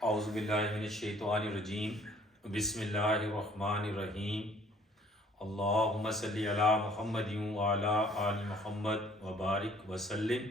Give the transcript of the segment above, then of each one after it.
औज़ुबिल्लाहिमिनश्शैतानिर्रजीम बिस्मिल्लाहिर्रहमानिर्रहीम अल्लाहुम्मा सल्लि अला मुहम्मदिन व अला आलि मुहम्मद व बारिक वसल्लिम।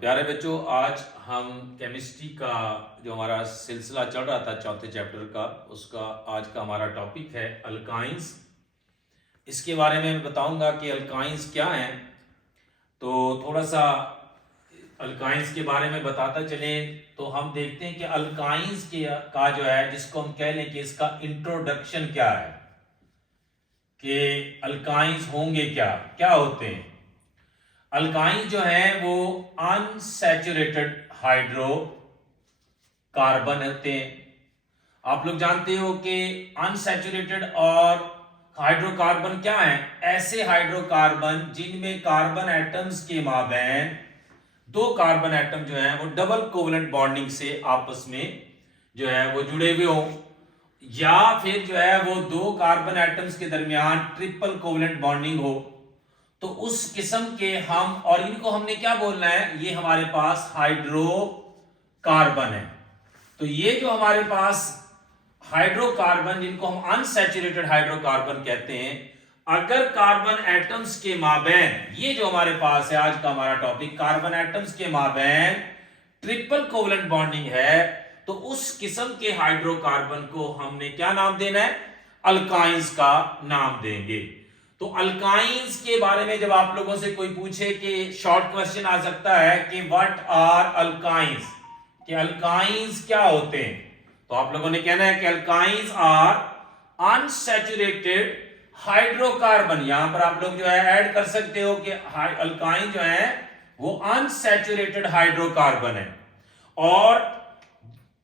प्यारे बच्चों, आज हम केमिस्ट्री का जो हमारा सिलसिला चल रहा था चौथे चैप्टर का, उसका आज का हमारा टॉपिक है अल्काइंस। इसके बारे में मैं बताऊंगा कि अल्काइंस क्या हैं। तो थोड़ा सा अल्काइंस के बारे में बताता चले तो हम देखते हैं कि अल्काइंस का जो है, जिसको हम कह लें कि इसका इंट्रोडक्शन क्या है, कि अल्काइंस होंगे क्या, क्या होते हैं। अल्काइंस जो है वो अनसैचुरेटेड हाइड्रोकार्बन होते हैं। आप लोग जानते हो कि अनसैचुरेटेड और हाइड्रोकार्बन क्या है? ऐसे हाइड्रोकार्बन जिनमें कार्बन एटम्स के माबैन दो कार्बन एटम जो है वो डबल कोवलेंट बॉन्डिंग से आपस में जो है वो जुड़े हुए हो, या फिर जो है वो दो कार्बन एटम्स के दरमियान ट्रिपल कोवलेंट बॉन्डिंग हो, तो उस किस्म के हम, और इनको हमने क्या बोलना है, ये हमारे पास हाइड्रोकार्बन है। तो ये जो हमारे पास हाइड्रोकार्बन, जिनको हम अनसैचुरेटेड हाइड्रोकार्बन कहते हैं, अगर कार्बन एटम्स के माबैन, ये जो हमारे पास है आज का हमारा टॉपिक, कार्बन एटम्स के माबैन ट्रिपल कोवलेंट बॉन्डिंग है, तो उस किस्म के हाइड्रोकार्बन को हमने क्या नाम देना है? अल्काइंस का नाम देंगे। तो अल्काइंस के बारे में जब आप लोगों से कोई पूछे कि शॉर्ट क्वेश्चन आ सकता है कि व्हाट आर अल्काइंस, कि अल्काइंस क्या होते हैं, तो आप लोगों ने कहना है कि अल्काइंस आर अनसैचुरेटेड हाइड्रोकार्बन। यहां पर आप लोग जो है ऐड कर सकते हो कि अल्काइन जो है वो अनसैचुरेटेड हाइड्रोकार्बन है, और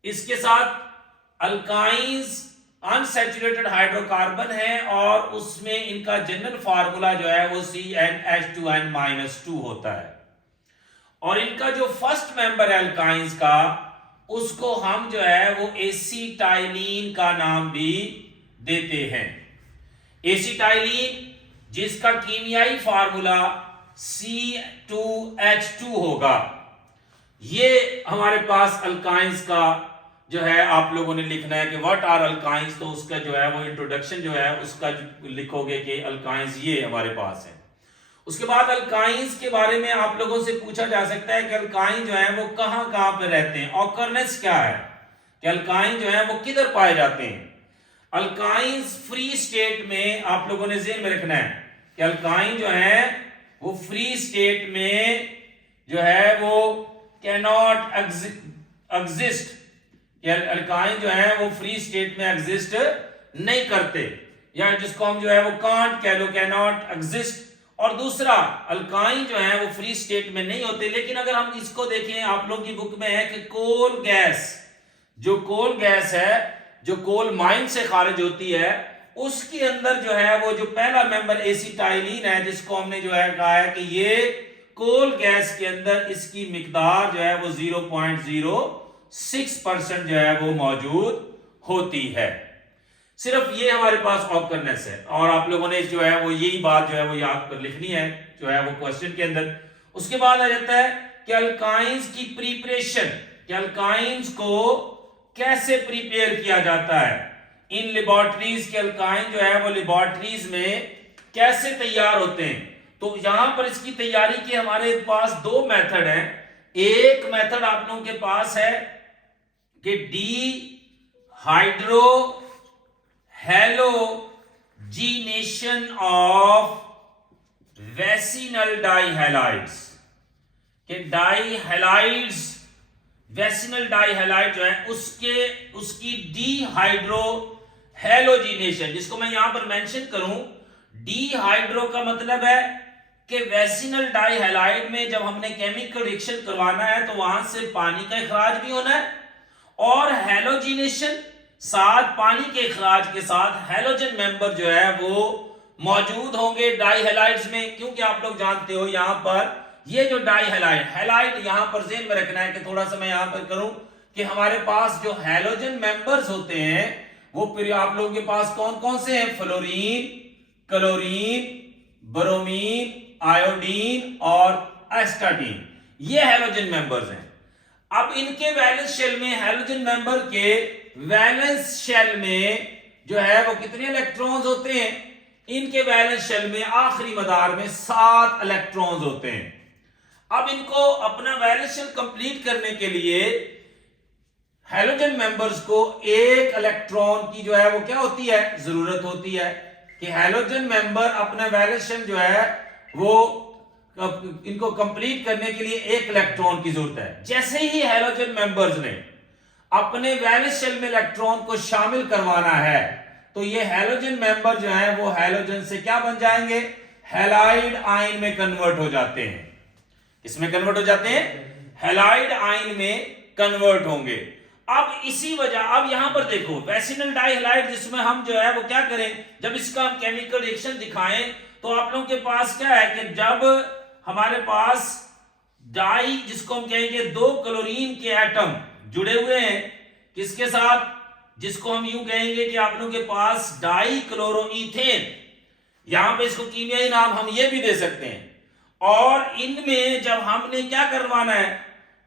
इसके साथ अल्काइंस अनसैचुरेटेड हाइड्रोकार्बन है, और उसमें इनका जनरल फार्मूला जो है वो CnH2n-2 होता है। और इनका जो फर्स्ट मेंबर है अल्काइंस का, उसको हम जो है वो एसिटाइलिन का नाम भी देते हैं। एसिटाइलिन, जिसका कीमियाई फार्मूला C2H2 होगा। ये हमारे पास अल्काइंस का जो है आप लोगों ने लिखना है कि व्हाट आर अल्काइंस, तो उसका जो है वो इंट्रोडक्शन जो है उसका लिखोगे कि अल्काइंस ये हमारे पास है। उसके बाद अल्काइंस के बारे में आप लोगों से पूछा जा सकता है कि अल्काइन जो है वो कहां कहां पे रहते हैं, ऑकरनेस क्या है, कि अल्काइन जो है वो किधर पाए जाते हैं। अल्काइंस फ्री स्टेट में आप लोगों ने ज़हन में रखना है कि अल्काइन जो है वो फ्री स्टेट में जो है वो कैनॉट एग्जिस्ट, अल्काइन जो है वो फ्री स्टेट में एग्जिस्ट नहीं करते, या जिसको हम जो है वो कांट कह लो, कैनॉट एग्जिस्ट। और दूसरा, अल्काइन जो है वो फ्री स्टेट में नहीं होते। लेकिन अगर हम इसको देखें, आप लोगों की बुक में है कि कोल गैस, जो कोल गैस है, जो कोल माइन से खारिज होती है, उसके अंदर जो है वो जो पहला मेंबर एसिटाइलिन है, जिसको हमने जो है कहा है कि ये कोल गैस के अंदर इसकी मिकदार जो है वो 0.06% जो है वो मौजूद होती है। सिर्फ ये हमारे पास ऑकरनेस है, और आप लोगों ने जो है वो यही बात जो है वो याद कर लिखनी है जो है वो क्वेश्चन के अंदर। उसके बाद आ जाता है कि अल्काइंस की प्रिपरेशन, कि अल्काइंस को कैसे प्रिपेयर किया जाता है इन लेबोरेटरीज के। अल्काइन जो है वो लेबोरेटरीज में कैसे तैयार होते हैं, तो यहां पर इसकी तैयारी के हमारे पास दो मेथड हैं। एक मेथड आप लोगों के पास है कि हाइड्रो हैलोजिनेशन ऑफ वेसिनल डाइहैलाइड्स, के डाइहैलाइड्स, वेसिनल डाइहैलाइड जो है उसकी डीहाइड्रो हैलोजिनेशन, जिसको मैं यहां पर मेंशन करूं, डीहाइड्रो का मतलब है कि वेसिनल डाइहैलाइड में जब हमने केमिकल रिएक्शन करवाना है तो वहां से पानी का इखराज भी होना है, और हैलोजिनेशन, साथ पानी के इखराज के साथ हैलोजन मेंबर जो है वो मौजूद होंगे डाइहैलाइड्स में। क्योंकि आप लोग जानते हो यहां पर ये जो डाइहैलाइड, हैलाइड यहां पर ज़हन में रखना है कि थोड़ा सा मैं यहां पर करूं कि हमारे पास जो हैलोजन मेंबर्स होते हैं वो फिर आप लोगों के पास कौन कौन से हैं? फ्लोरीन, क्लोरीन, ब्रोमीन, आयोडीन और एस्टाटीन, ये हैलोजन मेंबर्स हैं। अब इनके वैलेंस शेल में, हैलोजन मेंबर के वैलेंस शेल में जो है वो कितने इलेक्ट्रॉन्स होते हैं? इनके वैलेंस शेल में आखिरी मदार में 7 इलेक्ट्रॉन्स होते हैं। अब इनको अपना वैलेंस शेल कंप्लीट करने के लिए हैलोजन मेंबर्स को एक इलेक्ट्रॉन की जो है वो क्या होती है, जरूरत होती है कि हैलोजन मेंबर अपना वैलेंस शेल जो है वो इनको कंप्लीट करने के लिए एक इलेक्ट्रॉन की जरूरत है। जैसे ही हैलोजन मेंबर्स ने अपने वैलेंस शेल में इलेक्ट्रॉन को शामिल करवाना है तो ये हैलोजन मेंबर जो है वो हैलोजन से क्या बन जाएंगे, हैलाइड आयन में कन्वर्ट हो जाते हैं। किसमें कन्वर्ट हो जाते हैं? हैलाइड आयन में कन्वर्ट होंगे। अब इसी वजह, अब यहां पर देखो वैसिनल डाइहैलाइड जिसमें हम जो है वो क्या करें, जब इसका हम केमिकल रिएक्शन दिखाएं तो आप लोगों के पास क्या है कि जब हमारे पास डाई, जिसको हम कहेंगे 2 क्लोरीन के एटम जुड़े हुए हैं किसके साथ, जिसको हम यूं कहेंगे कि आप लोगों के पास डाई क्लोरोईथेन, यहां पे इसको कीमियाई नाम हम ये भी दे सकते हैं। और इनमें जब हमने क्या करवाना है,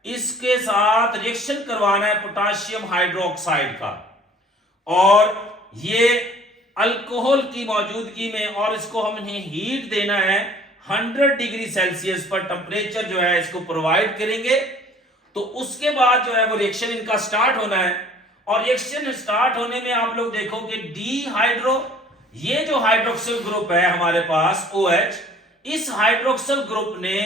इसके साथ रिएक्शन करवाना है पोटाशियम हाइड्रोक्साइड का, और ये अल्कोहल की मौजूदगी में, और इसको हमने हीट देना है 100 डिग्री सेल्सियस पर टेम्परेचर जो है इसको प्रोवाइड करेंगे। तो उसके बाद जो है वो रिएक्शन इनका स्टार्ट होना है। और रिएक्शन स्टार्ट होने में आप लोग देखो कि डीहाइड्रो, ये जो हाइड्रोक्सिल ग्रुप है हमारे पास OH, इस हाइड्रोक्सिल ग्रुप ने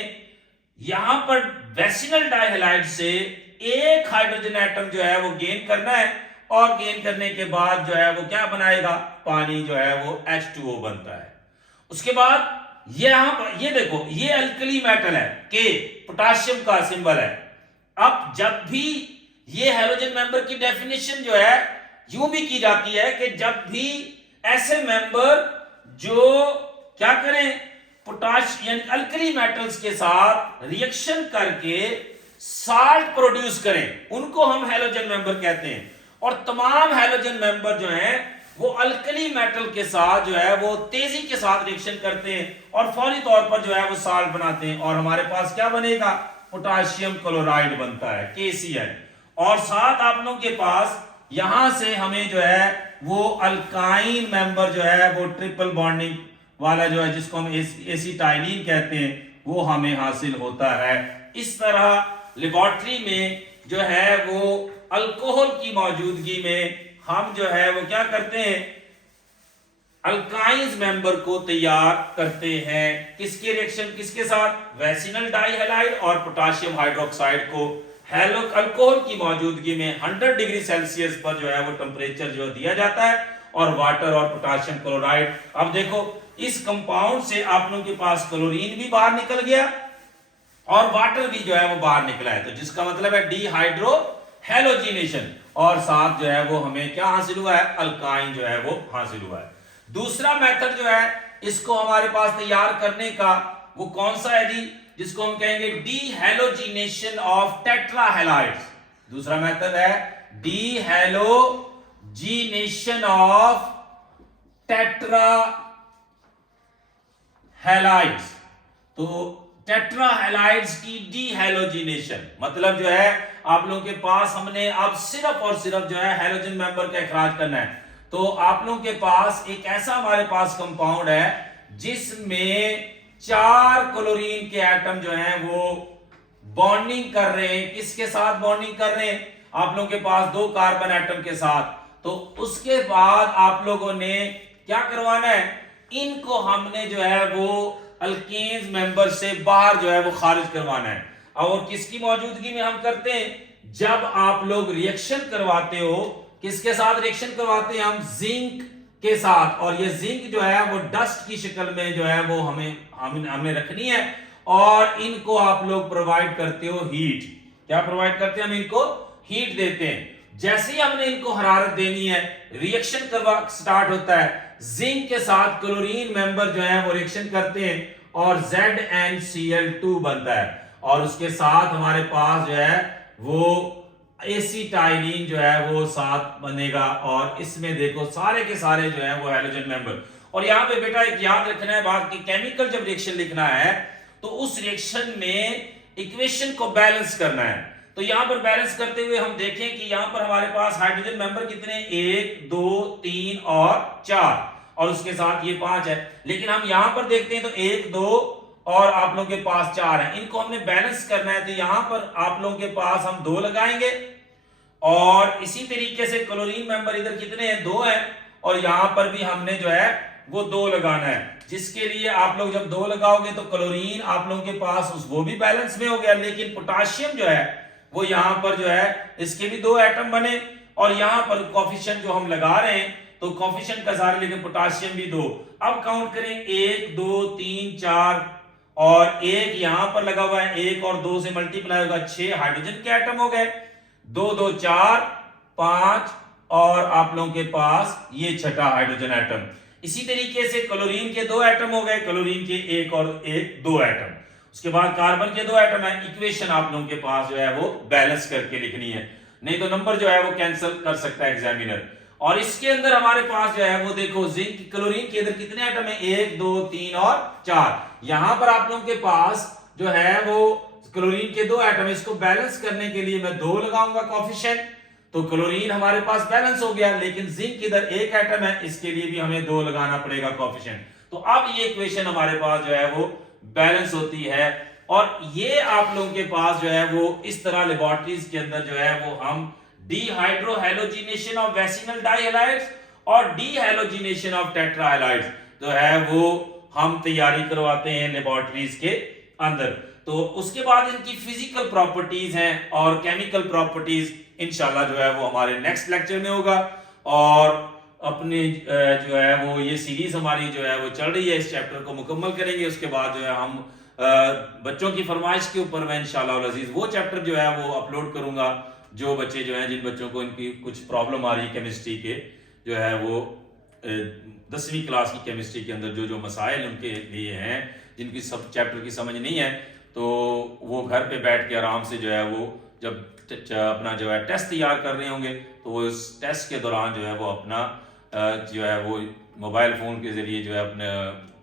यहां पर वैसिनल डाइहैलाइड से एक हाइड्रोजन एटम जो है वो गेन करना है, और गेन करने के बाद जो है वो क्या बनाएगा, पानी जो है वो H2O बनता है। उसके बाद यहां पर ये देखो, ये अल्कली मेटल है, के पोटाशियम का सिंबल है। अब जब भी ये हैलोजन मेंबर की डेफिनेशन जो है यूं भी की जाती है कि जब भी ऐसे मेंबर जो क्या करें, पोटाश यानी अल्कली मेटल्स के साथ रिएक्शन करके साल्ट प्रोड्यूस करें, उनको हम हैलोजन मेंबर कहते हैं। और तमाम हैलोजन मेंबर जो हैं वो अल्कली मेटल के साथ जो है वो तेजी के साथ रिएक्शन करते हैं और फौरी तौर पर जो है वो साल्ट बनाते हैं, और हमारे पास क्या बनेगा, पोटाशियम क्लोराइड बनता है, KCl। और साथ आप लोगों के पास यहां से हमें जो है वो अल्काइन मेंबर जो है वो ट्रिपल बॉन्डिंग वाला जो है, जिसको हम एसिटाइलिन कहते हैं, वो हमें हासिल होता है। इस तरह लेबोरेटरी में जो है वो अल्कोहल की मौजूदगी में हम जो है वो क्या करते हैं, अल्काइंस मेंबर को तैयार करते हैं। किसके रिएक्शन, किसके साथ, वैसिनल डाइहैलाइड और पोटाशियम हाइड्रोक्साइड को अल्कोहल की मौजूदगी में 100 डिग्री सेल्सियस पर जो है वो टेम्परेचर जो दिया जाता है, और वाटर और पोटाशियम क्लोराइड। अब देखो इस कंपाउंड से आप लोगों के पास क्लोरीन भी बाहर निकल गया और वाटर भी जो है वो बाहर निकला है, तो जिसका मतलब है डीहाइड्रो हैलोजिनेशन, और साथ जो है वो हमें क्या हासिल हुआ है, अल्काइन जो है वो हासिल हुआ है। दूसरा मेथड जो है इसको हमारे पास तैयार करने का वो कौन सा है जी, जिसको हम कहेंगे डीहैलोजिनेशन ऑफ टेट्राहैलाइड्स। दूसरा मेथड है डीहैलोजिनेशन ऑफ टेट्राहैलाइड्स। तो टेट्राहैलाइड्स की डीहैलोजिनेशन मतलब जो है आप लोगों के पास हमने अब सिर्फ और सिर्फ जो है हैलोजन मेंबर का इखराज करना है। तो आप लोगों के पास एक ऐसा हमारे पास कंपाउंड है जिसमें 4 क्लोरीन के एटम जो हैं वो बॉन्डिंग कर रहे हैं। किसके साथ बॉन्डिंग कर रहे हैं, आप लोगों के पास 2 कार्बन एटम के साथ। तो उसके बाद आप लोगों ने क्या करवाना है, इनको हमने जो है वो अल्केन्स मेंबर से बाहर जो है वो खारिज करवाना है। और किसकी मौजूदगी में हम करते हैं, जब आप लोग रिएक्शन करवाते हो, किसके साथ रिएक्शन करवाते हैं, हम जिंक के साथ। और ये जिंक जो है वो डस्ट की शक्ल में जो है वो हमें रखनी है, और इनको आप लोग प्रोवाइड करते हो हीट। क्या प्रोवाइड करते हैं, हम इनको हीट देते हैं। जैसे ही हमने इनको हरारत देनी है, रिएक्शन करवा स्टार्ट होता है, जिंक के साथ क्लोरीन मेंबर जो है वो रिएक्शन करते हैं और ZnCl2 बनता है, और उसके साथ हमारे पास जो है वो एसिटाइलिन जो है वो साथ बनेगा। और इसमें देखो सारे के सारे जो है वो हैलोजन मेंबर। और यहां पे बेटा एक याद रखना है बात कि केमिकल जब रिएक्शन लिखना है तो उस रिएक्शन में इक्वेशन को बैलेंस करना है। तो यहां पर बैलेंस करते हुए हम देखें कि यहां पर हमारे पास हाइड्रोजन मेंबर कितने, 1 2 3 और 4, और उसके साथ ये 5 है। लेकिन हम यहां पर देखते हैं तो 1 2 और आप लोगों के पास 4 है, इनको हमने बैलेंस करना है। तो यहां पर आप लोगों के पास हम 2 लगाएंगे, और इसी तरीके से क्लोरीन मेंबर इधर कितने हैं, 2 है, और यहां पर भी हमने जो है वो 2 लगाना है, जिसके लिए आप लोग जब 2 लगाओगे तो क्लोरीन आप लोगों के पास वो भी बैलेंस में हो गया। लेकिन पोटाशियम जो है वो यहां पर जो है इसके भी 2 एटम बने, और यहां पर कोफिशिएंट जो हम लगा रहे हैं तो कोफिशिएंट का सारे लेके पोटाशियम भी 2। अब काउंट करें 1 2 3 4, और 1 यहां पर लगा हुआ है, 1 और 2 से मल्टीप्लाई होगा, 6 हाइड्रोजन के एटम हो गए, 2 2 4 5, और आप लोगों के पास ये छठा हाइड्रोजन एटम। इसी तरीके से क्लोरीन के 2 एटम हो गए, क्लोरीन के 1 और 1 2 एटम। उसके बाद कार्बन के 2 एटम है। इक्वेशन आप लोगों के पास जो है वो बैलेंस करके लिखनी है, नहीं तो नंबर जो है वो कैंसिल कर सकता है एग्जामिनर। और इसके अंदर हमारे पास जो है वो देखो जिंक, क्लोरीन के इधर कितने एटम है, 1 2 3 और 4। यहां पर आप लोगों के पास जो है वो क्लोरीन के 2 एटम, इसको बैलेंस करने के लिए मैं 2 लगाऊंगा कोफिशिएंट, तो क्लोरीन हमारे पास बैलेंस हो गया। लेकिन जिंक इधर 1 एटम है, इसके लिए भी हमें 2 लगाना पड़ेगा कोफिशिएंट। तो अब ये इक्वेशन हमारे पास जो है वो बैलेंस होती है। और ये आप लोगों के पास जो है वो इस तरह लेबोरेटरीज के अंदर जो है वो हम डीहाइड्रोहैलोजिनेशन ऑफ वेसिनल डाइहैलाइड्स और डीहैलोजिनेशन ऑफ टेट्राहैलाइड्स जो है वो हम तैयारी करवाते हैं लेबोरेटरीज के अंदर। तो उसके बाद इनकी फिजिकल प्रॉपर्टीज हैं और केमिकल प्रॉपर्टीज इंशाल्लाह जो है वो हमारे नेक्स्ट लेक्चर में होगा। और अपने जो है वो ये सीरीज हमारी जो है वो चल रही है, इस चैप्टर को मुकम्मल करेंगे। उसके बाद जो है हम बच्चों की फरमाइश के ऊपर मैं इंशाल्लाह अज़ीज वो चैप्टर जो है वो अपलोड करूंगा। जो बच्चे जो हैं, जिन बच्चों को इनकी कुछ प्रॉब्लम आ रही है केमिस्ट्री के, जो है वो 10वीं क्लास की केमिस्ट्री के अंदर जो जो मसाइल उनके लिए हैं, जिनकी सब चैप्टर की समझ नहीं है, तो वो घर पे बैठ के आराम से जो है वो जब अपना जो है टेस्ट तैयार कर रहे होंगे तो वो इस टेस्ट के दौरान जो है वो अपना जो है वो मोबाइल फ़ोन के ज़रिए जो है अपने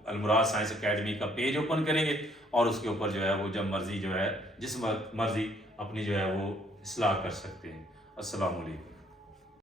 अलमुराद साइंस एकेडमी का पेज ओपन करेंगे, और उसके ऊपर जो है वो जब मर्जी जो है जिस मर्जी अपनी जो है वो इस्लाह कर सकते हैं। अस्सलाम वालेकुम।